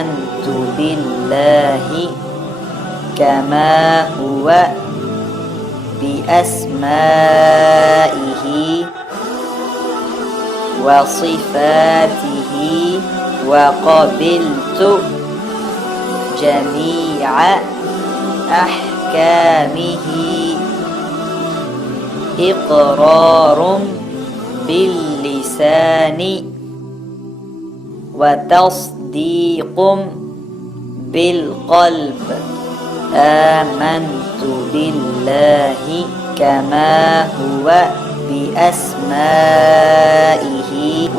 آمنت بالله كما هو بأسمائه وصفاته وقبلت جميع أحكامه إقرار باللسان وتصديق بالقلب. آمنت بالله كما هو بأسمائه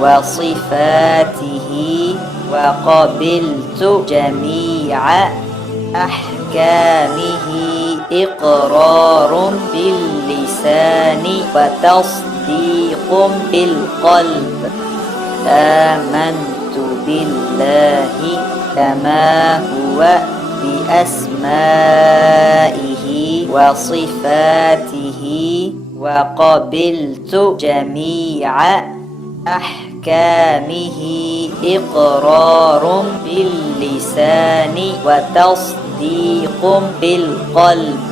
وصفاته وقبلت جميع أحكامه إقرار باللسان وتصديق بالقلب. آمنت بالله كما هو بأسمائه وصفاته وقبلت جميع أحكامه إقرار باللسان وتصديق بالقلب.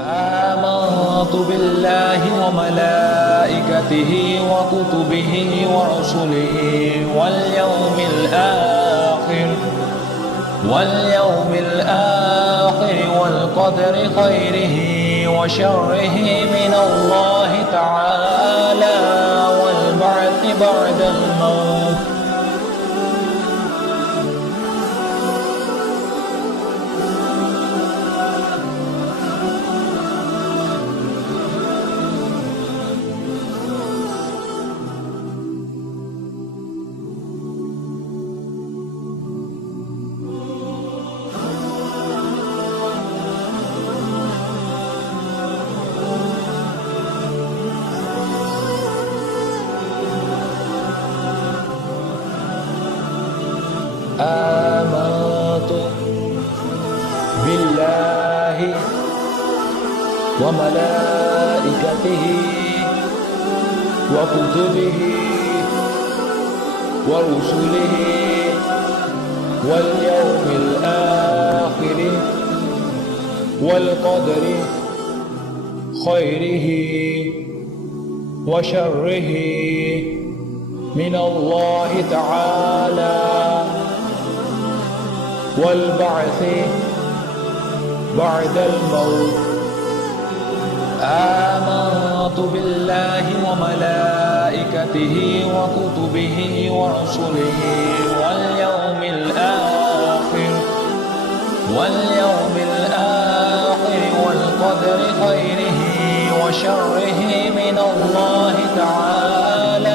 آمنت بالله وملائكته وكتبه ورسله واليوم الآخر والقدر خيره وشره من الله تعالى والبعث بعد الموت. آمنت بالله وملائكته وكتبه ورسله واليوم الآخر والقدر خيره وشره من الله تعالى والبعث بعد الموت. آمنت بالله وملائكته وكتبه ورسله واليوم الآخر والقدر خيره وشره من الله تعالى